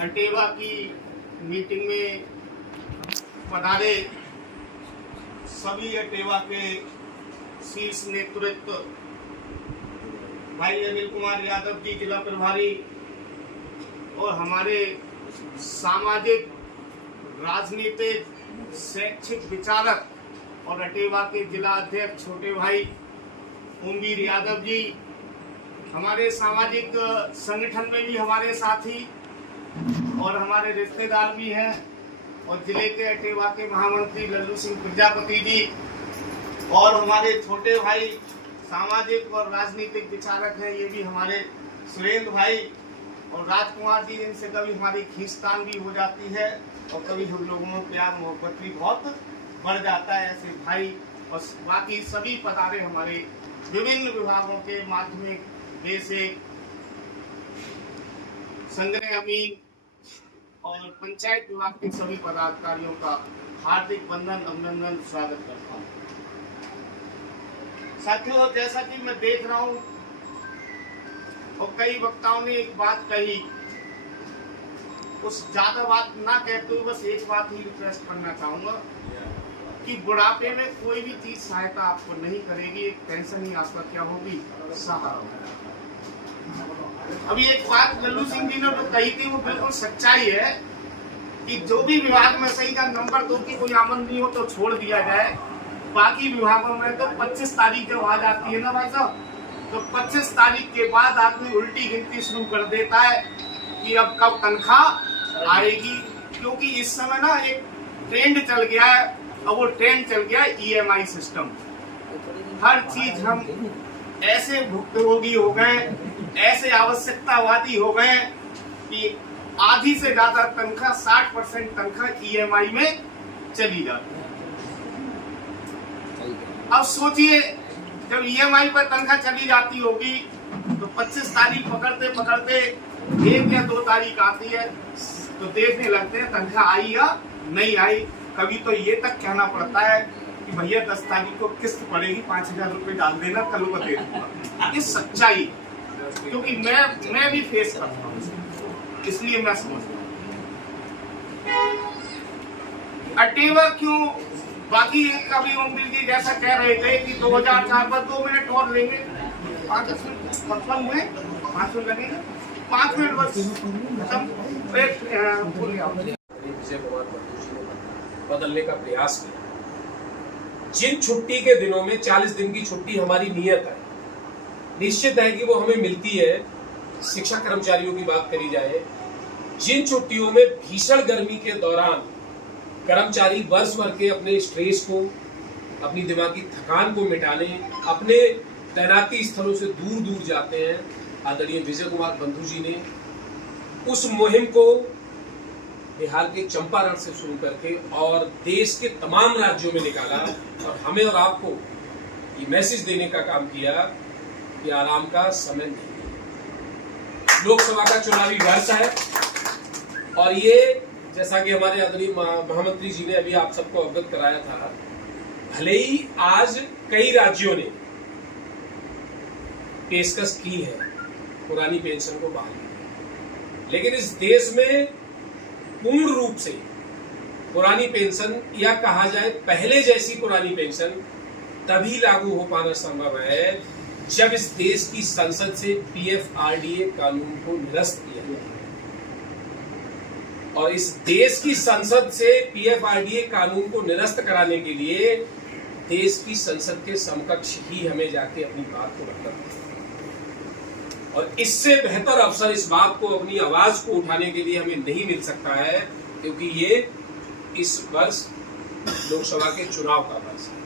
अटेवा की मीटिंग में पधारे सभी अटेवा के शीर्ष नेतृत्व, भाई अनिल कुमार यादव जी जिला प्रभारी और हमारे सामाजिक, राजनीतिक, शैक्षिक विचारक और अटेवा के जिला अध्यक्ष छोटे भाई ओमवीर यादव जी, हमारे सामाजिक संगठन में भी हमारे साथी और हमारे रिश्तेदार भी हैं, और जिले के अटेवा के महामंत्री लल्लू सिंह प्रजापति जी और हमारे छोटे भाई सामाजिक और राजनीतिक विचारक हैं, ये भी हमारे सुरेंद्र भाई और राजकुमार जी, इनसे कभी हमारी खींचतान भी हो जाती है और कभी हम लोगों में प्यार मोहब्बत भी बहुत बढ़ जाता है। ऐसे भाई और बाकी सभी पधारे हमारे विभिन्न विभागों के माध्यमिक, बेसिक, संग्रह अमीन और पंचायत विभाग के सभी पदाधिकारियों का हार्दिक वंदन, अभिनंदन, स्वागत करता हूँ। साथियों, जैसा कि मैं देख रहा हूँ और कई वक्ताओं ने एक बात कही, उस ज्यादा बात ना कहते हुए बस एक बात ही रिक्वेस्ट करना चाहूंगा कि बुढ़ापे में कोई भी चीज सहायता आपको नहीं करेगी, एक पेंशन ही आपका क्या होगी, सहारा होगा। अभी एक बात लल्लू सिंह जी ने जो कही थी वो बिल्कुल सच्चाई है कि जो भी विभाग में सही का नंबर 2 की कोई आमदनी हो तो छोड़ दिया जाए, बाकी विभागों में तो 25 तारीख जब आ जाती है ना भाई साहब, तो 25 तारीख के बाद आदमी उल्टी गिनती शुरू कर देता है कि अब कब तनख्वाह आएगी, क्योंकि इस समय ना एक ट्रेंड चल गया है, और वो ट्रेंड चल गया है EMI सिस्टम। हर चीज हम ऐसे भुक्तभोगी हो गए, ऐसे आवश्यकतावादी हो गए कि आधी से ज्यादा तनख्वाह, 60% तनख्वाह EMI में चली जाती है। अब सोचिए, जब EMI पर तनख्वाह चली जाती होगी तो 25 तारीख पकड़ते पकड़ते 1 या 2 तारीख आती है तो देखने लगते हैं तनख्वाह आई या नहीं आई। कभी तो ये तक कहना पड़ता है कि भैया 10 तारीख को किस्त पड़ेगी, 5000 रुपए डाल देना, कल को दे दूंगा। ये सच्चाई, क्योंकि मैं भी फेस करता हूँ, इसलिए मैं समझता हूँ। अटेवा क्यों, बाकी कभी ओमवीर जी जैसा कह रहे थे कि 2004 पर 2 मिनट और लेंगे, 5 मिनट हुए, 5 मिनट लगेंगे, 5 मिनट बस बदलने का प्रयास किया। जिन छुट्टी के दिनों में 40 दिन की छुट्टी हमारी नियत है, निश्चित है कि वो हमें मिलती है। शिक्षक कर्मचारियों की बात करी जाए, जिन छुट्टियों में भीषण गर्मी के दौरान कर्मचारी वर्ष भर के अपने स्ट्रेस को, अपनी दिमागी थकान को मिटाने अपने तैनाती स्थलों से दूर दूर जाते हैं, आदरणीय विजय कुमार बंधु जी ने उस मुहिम को बिहार के चंपारण से शुरू करके और देश के तमाम राज्यों में निकाला और हमें और आपको ये मैसेज देने का काम किया कि आराम का समय नहीं। लोकसभा का चुनावी वर्ष है और ये, जैसा कि हमारे आदरणीय महामंत्री जी ने अभी आप सबको अवगत कराया था, भले ही आज कई राज्यों ने पेशकश की है पुरानी पेंशन को बहाल, लेकिन इस देश में पूर्ण रूप से पुरानी पेंशन, या कहा जाए पहले जैसी पुरानी पेंशन, तभी लागू हो पाना संभव है जब इस देश की संसद से PFRDA कानून को निरस्त किया जाए। और इस देश की संसद से PFRDA कानून को निरस्त कराने के लिए देश की संसद के समकक्ष ही हमें जाके अपनी बात को रखना है। और इससे बेहतर अवसर इस बात को, अपनी आवाज को उठाने के लिए हमें नहीं मिल सकता है, क्योंकि ये इस वर्ष लोकसभा के चुनाव का वर्ष है।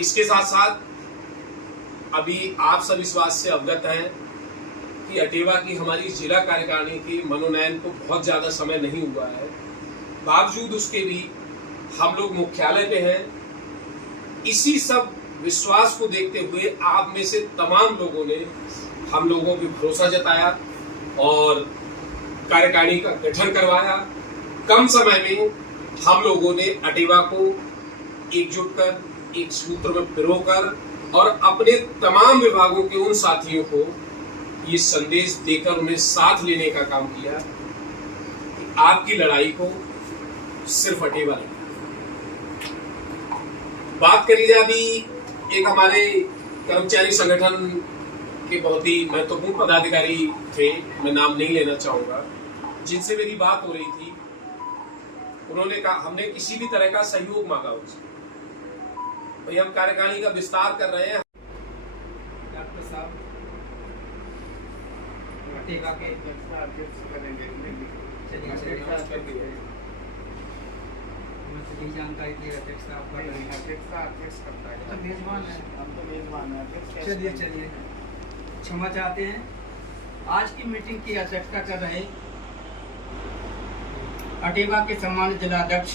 इसके साथ साथ अभी आप सब इस बात से अवगत हैं कि अटेवा की हमारी जिला कार्यकारिणी की मनोनयन को बहुत ज्यादा समय नहीं हुआ है, बावजूद उसके भी हम लोग मुख्यालय पे हैं। इसी सब विश्वास को देखते हुए आप में से तमाम लोगों ने हम लोगों पे भरोसा जताया और कार्यकारिणी का गठन करवाया। कम समय में हम लोगों ने अटेवा को एकजुट कर, एक सूत्र में पिरोकर और अपने तमाम विभागों के उन साथियों को ये संदेश देकर उन्हें साथ लेने का काम किया कि आपकी लड़ाई को सिर्फ अटेवा लड़े। बात करी जाए अभी एक हमारे कर्मचारी संगठन के बहुत ही महत्वपूर्ण पदाधिकारी थे, मैं नाम नहीं लेना चाहूंगा, जिनसे मेरी बात हो रही थी। उन्होंने कहा हमने किसी भी तरह का सहयोग मांगा उनसे, भाई हम कार्यकारिणी का विस्तार कर रहे हैं। डॉक्टर साहब अटेवा के यही जानकारी दी अध्यक्ष साहब कर रहे हैं। तो मेजबान है, हम तो मेजबान है। चलिए क्षमा चाहते हैं। आज की मीटिंग की अध्यक्षता कर रहे अटेवा के सम्मानित जिलाध्यक्ष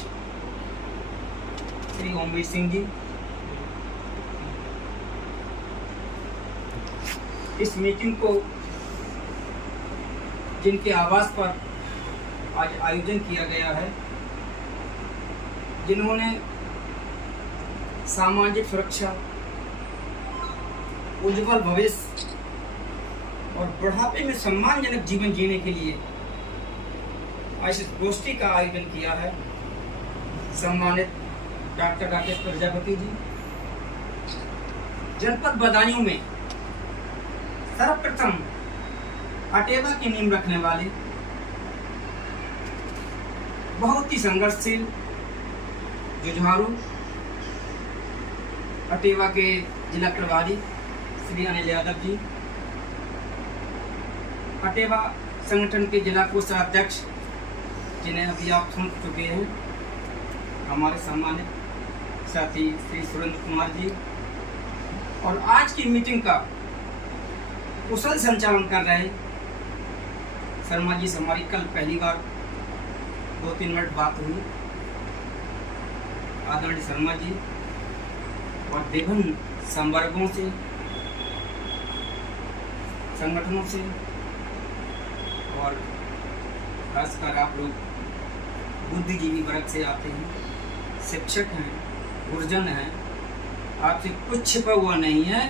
श्री ओमवीर सिंह जी, इस मीटिंग को जिनके आवास पर आज आयोजन किया गया है, जिन्होंने सामाजिक सुरक्षा, उज्जवल भविष्य और बुढ़ापे में सम्मानजनक जीवन जीने के लिए आज इस गोष्ठी का आयोजन किया है, सम्मानित डॉक्टर राकेश प्रजापति जी, जनपद बदायूं में सर्वप्रथम अटेवा की नींव रखने वाले, बहुत ही संघर्षशील, जुझारू अटेवा के जिला प्रभारी श्री अनिल यादव जी, अटेवा संगठन के जिला कोषाध्यक्ष जिन्हें अभी आप सुन चुके हैं, हमारे सम्मानित साथी श्री सुरेंद्र कुमार जी, और आज की मीटिंग का कुशल संचालन कर रहे शर्मा जी से हमारी कल पहली बार 2-3 मिनट बात हुई। आदरणीय शर्मा जी और विभिन्न संवर्गों से, संगठनों से, और खासकर आप लोग बुद्धिजीवी वर्ग से आते हैं, शिक्षक हैं, गुरजन हैं, आपसे कुछ छिपा हुआ नहीं है।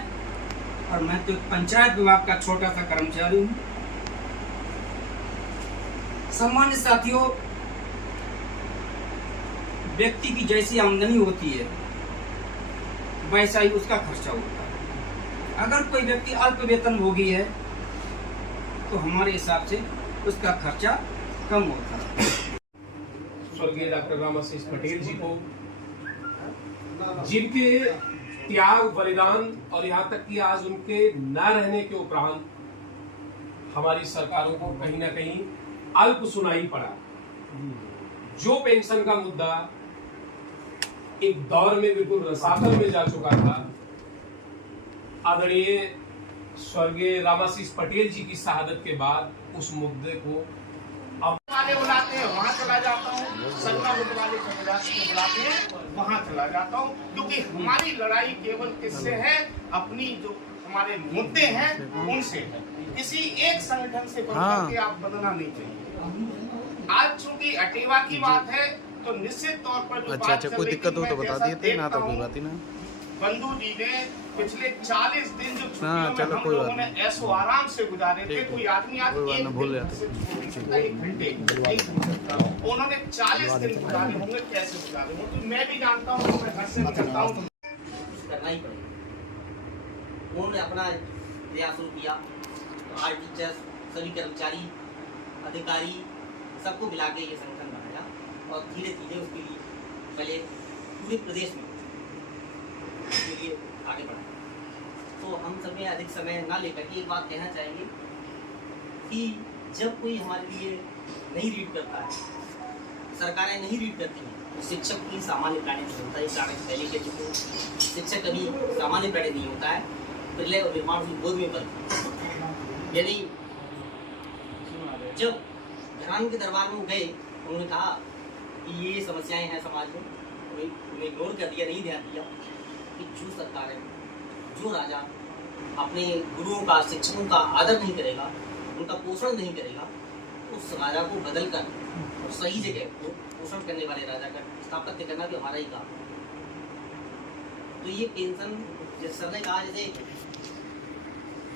और मैं तो पंचायत विभाग का छोटा सा कर्मचारी हूँ। सम्मानित साथियों, व्यक्ति की जैसी आमदनी होती है वैसा ही उसका खर्चा होता है। अगर कोई व्यक्ति अल्प वेतनभोगी है तो हमारे हिसाब से उसका खर्चा कम होता है। स्वर्गीय डॉक्टर रामाशीष पटेल जी को, जिनके त्याग, बलिदान और यहाँ तक कि आज उनके न रहने के उपरांत हमारी सरकारों को कहीं ना कहीं अल्प सुनाई पड़ा। जो पेंशन का मुद्दा एक दौर में बिल्कुल रसातल में जा चुका था, आदरणीय स्वर्गीय रामाशीष पटेल जी की शहादत के बाद उस मुद्दे को वाले बुलाते हैं वहाँ चला जाता हूँ, सन्ना वाले बुलाते हैं वहाँ चला जाता हूँ, क्योंकि हमारी लड़ाई केवल किससे है? अपनी जो हमारे मुद्दे हैं उनसे है। किसी एक संगठन से बनकर के आप बदलना नहीं चाहिए। आज चूंकि अटेवा की बात है तो निश्चित तौर पर अच्छा कोई दिक्कत हो तो बता दिए ना, तो कोई बात ही ना। बंधु जी ने पिछले 40 दिन जो हाँ, छुट्टियों में हम लोगों ने ऐसो आराम से गुजारे थे, कोई आदमी आज एक घंटे उन्होंने 40 दिन गुजारे होंगे, कैसे गुजारे होंगे? तो मैं भी जानता हूँ, मैं घर से निकलता हूँ, करना ही पड़ेगा। उन्होंने अपना प्रयास शुरू किया, तो आर्ट टीचर्स, सभी कर्मचारी, अधिकारी सबको मिला के ये संगठन बनाया और धीरे धीरे उसके लिए पहले पूरे प्रदेश में उसके लिए आगे बढ़ा। तो हम सब में अधिक समय ना लेकर के एक बात कहना चाहेंगे कि जब कोई हमारे लिए नहीं रीड करता है, सरकारें नहीं रीड करती हैं, तो शिक्षक की सामान्य प्राणी नहीं होता है। कारण पहले के जो शिक्षक कभी सामान्य प्राणी नहीं होता है, प्रलय और निर्माण की बोध में पड़ता। यानी जब धरान के दरबार में गए, उन्होंने कहा कि ये समस्याएं हैं समाज में, उन्हें इग्नोर कर दिया, नहीं ध्यान दिया कि जो सरकार है, जो राजा अपने गुरुओं का, शिक्षकों का आदर नहीं करेगा, उनका पोषण नहीं करेगा, उस राजा को बदल कर और सही जगह को पोषण करने वाले राजा का स्थापत्य करना भी हमारा ही काम। तो ये पेंशन, जैसे सर ने कहा, जैसे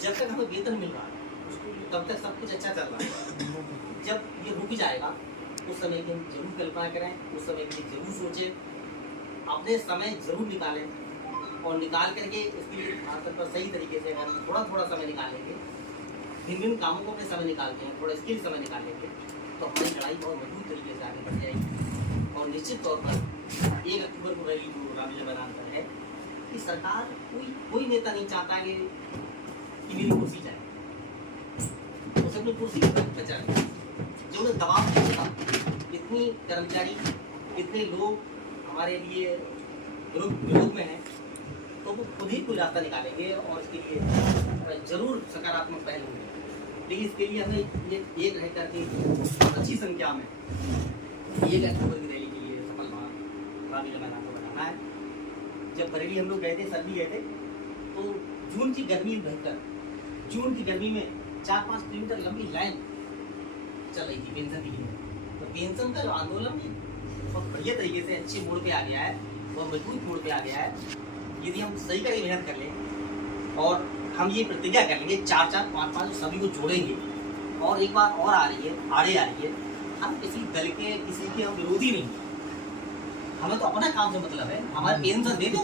जब तक हमें वेतन मिल रहा है तब तक सब कुछ अच्छा चल रहा है। जब ये रुक जाएगा उस समय की हम जरूर कल्पना करें, उस समय के लिए जरूर सोचें, अपने समय जरूर निकालें और निकाल करके इसके लिए खासतौर पर सही तरीके से अगर हम थोड़ा थोड़ा समय निकालेंगे, भिन्न कामों को अपने समय निकालते हैं, थोड़ा इसके लिए समय निकालेंगे तो हमारी लड़ाई बहुत मजबूत तरीके से आगे बढ़ जाएगी। और निश्चित तौर पर 1 अक्टूबर को रैली जो रामलीला मैदान पर है कि सरकार कोई नेता नहीं चाहता कि मेरी कुर्सी जाए, उसे अपनी कुर्सी बचाए, जो उन्हें दबाव देगा। इतनी कर्मचारी, इतने लोग हमारे लिए विरोध में हैं, तो वो खुद ही कोई रास्ता निकालेंगे और इसके लिए जरूर सकारात्मक पहल होंगे। लेकिन इसके लिए हमें ये एक रह करके अच्छी संख्या में 1 अक्टूबर की रैली के लिए सफल रामलीला मैदान को बनाना है। जब बरेली हम लोग गए थे, सर्दी गए थे, तो जून की गर्मी भयंकर, जून की गर्मी में 4-5 किलोमीटर लंबी लाइन चल रही थी पेंशन के लिए। तो पेंशन का जो आंदोलन है बहुत बढ़िया तरीके से अच्छे मोड़ पे आ गया है, बहुत मजबूत मोड़ पे आ गया है। यदि हम सही करके मेहनत कर लें और हम ये प्रतिज्ञा कर लेंगे 4-4, 5-5 सभी को जोड़ेंगे। और एक बात और आ रही है, आड़े आ रही है, हम किसी दल के, किसी के हम विरोधी नहीं, हमें तो अपना काम से मतलब है। हमारे पेंशन दे दो,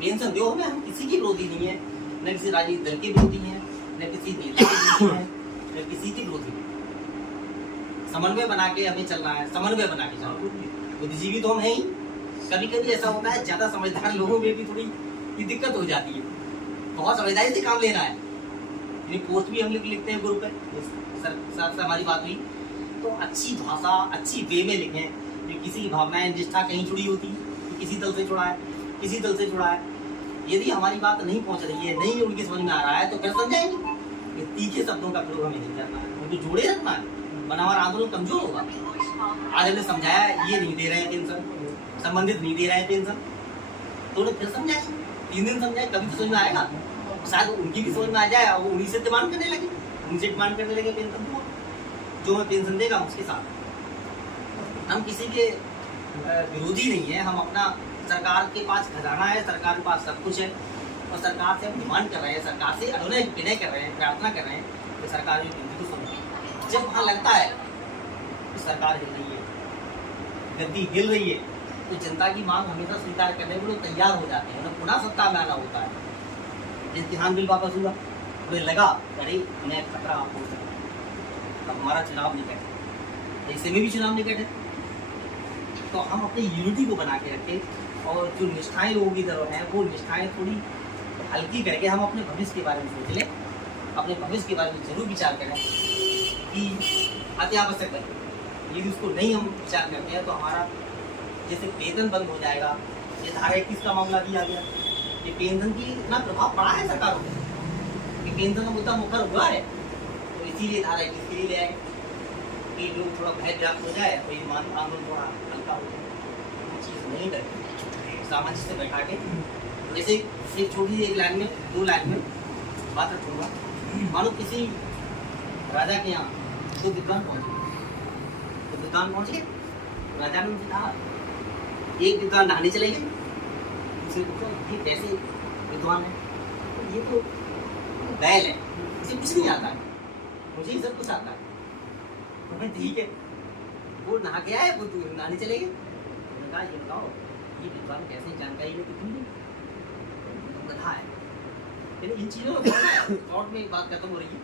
पेंशन दो हमें, हम किसी के विरोधी नहीं है, न किसी राजनीतिक दल के विरोधी हैं, न किसी नेता के विरोधी हैं, न किसी के विरोधी नहीं। समन्वय बना के हमें चलना है, समन्वय बना के चलना। बुद्धिजीवी तो हम हैं ही, कभी कभी ऐसा होता है ज्यादा समझदार लोगों में भी थोड़ी ये दिक्कत हो जाती है, बहुत समझदारी से काम लेना है। ये पोस्ट भी हम लोग लिखते हैं ग्रुप पे, सर से हमारी बात हुई तो अच्छी भाषा, अच्छी वे में लिखें। किसी की भावनाएं, निष्ठा कहीं जुड़ी होती तो किसी दल से जुड़ा है, किसी दल से जुड़ा है। यदि हमारी बात नहीं पहुंच रही है, नहीं उनकी समझ में आ रहा है तो फिर समझाएंगे। ये तीखे शब्दों का प्रयोग हमें नहीं करना है, उनको जोड़े रखना है, वरना हमारा आंदोलन कमजोर होगा। आज हमने समझाया ये नहीं दे रहे हैं पेंशन, संबंधित नहीं दे रहे हैं पेंशन, तो उन्हें फिर समझाए, 3 दिन समझाए, कभी तो समझ में आएगा। शायद उनकी भी समझ में आ जाए और वो उन्हीं से डिमांड करने लगे, उनसे डिमांड करने लगे पेंशन को, जो हमें पेंशन देगा उसके साथ। हम किसी के विरोधी नहीं है, हम अपना, सरकार के पास खजाना है, सरकार के पास सब कुछ है और सरकार से हम डिमांड कर रहे हैं, सरकार से अनुनय विनय कर रहे हैं, प्रार्थना कर रहे हैं कि सरकार ये बिंदु को समझे। जब वहाँ लगता है कि सरकार हिल रही है, गद्दी हिल रही है, तो जनता की मांग हमेशा स्वीकार करने के लिए तैयार हो जाते हैं, उन्हें पुनः सत्ता में आना होता है। जैसे किसान बिल वापस हुआ, उन्हें लगा अरे हमें खतरा हो सकता है, अब हमारा चुनाव निकट है, ऐसे में भी चुनाव निकट है, तो हम अपनी यूनिटी को बना के रखें और जो निष्ठाएं लोगों की तरफ हैं वो निष्ठाएं थोड़ी हल्की करके हम अपने भविष्य के बारे में सोच लें, अपने भविष्य के बारे में जरूर विचार करें कि अति आवश्यक है। यदि उसको नहीं हम विचार करते हैं तो हमारा जैसे वेतन बंद हो जाएगा। ये धारा 21 का मामला भी आ गया, ये पेंशन की इतना प्रभाव पड़ा है सरकारों पे कि पेंशन का मुद्दा मुखर हुआ है, तो इसीलिए धारा 21 के लिए ले आए कि लोग थोड़ा भय व्याप्त हो जाए और ये आंदोलन थोड़ा हल्का हो जाए। वो चीज़ नहीं करते, सामंजस्य से बैठा के जैसे एक छोटी एक लाइन में, 2 लाइन में बात रखूँगा। मानो किसी राजा के यहाँ 2 विद्वान पहुँचे, तो विद्वान पहुँच गए, राजा ने उनसे कहा, एक विद्वान नहाने चले गए, दूसरे पूछा ये कैसे विद्वान है, तो ये तो बैल है, इसे कुछ नहीं आता है, मुझे ये सब कुछ आता है। तो मैं ठीक है, वो नहा के आए, वो नहाने चले गए। उन्होंने कहा ये बताओ ये विद्वान कैसे जानकारी लेते तुमने, तो गधा है। लेकिन इन चीज़ों में शॉर्ट में एक बात खत्म हो रही है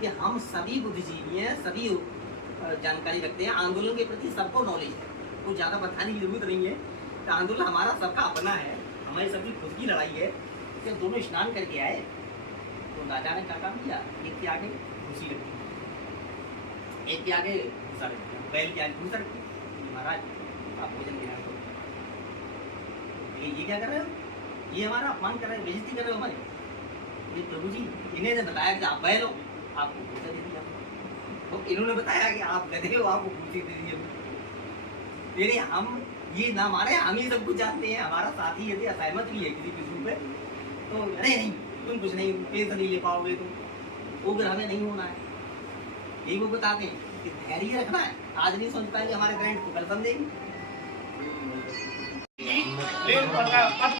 कि हम सभी बुद्धिजीवी हैं, सभी जानकारी रखते हैं, आंदोलन के प्रति सबको नॉलेज है, कुछ ज़्यादा बताने की जरूरत नहीं है कि आंदोलन हमारा सबका अपना है, हमारी सबकी खुद की लड़ाई है। जब दोनों स्नान करके आए तो राजा ने क्या काम किया, एक के आगे कुर्सी रखी, एक के आगे भूसा रख दिया, बैल के आगे भूसा रख दिया, महाराज आप भोजन ग्रहण करो। ये क्या कर रहे हो, ये हमारा अपमान कर रहे हैं, बेइज्जती कर रहे हो हमारे। ये प्रभु जी इन्हें बताया कि आप बैल हो, आपको भूसा दे दिया, तो इन्होंने बताया कि आप गधे हो, आपको कुर्सी दे दी। यानी हम ये ना मारे, हम ही सब कुछ जानते हैं। हमारा साथी यदि असहमत भी है किसी विषय पे तो अरे नहीं तुम कुछ नहीं, पेंशन नहीं ले पाओगे तुम, वो फिर हमें नहीं होना है। यही वो बताते हैं कि धैर्य रखना है, आज नहीं समझ पाएंगे हमारे ग्रैंड को कल समझेंगे।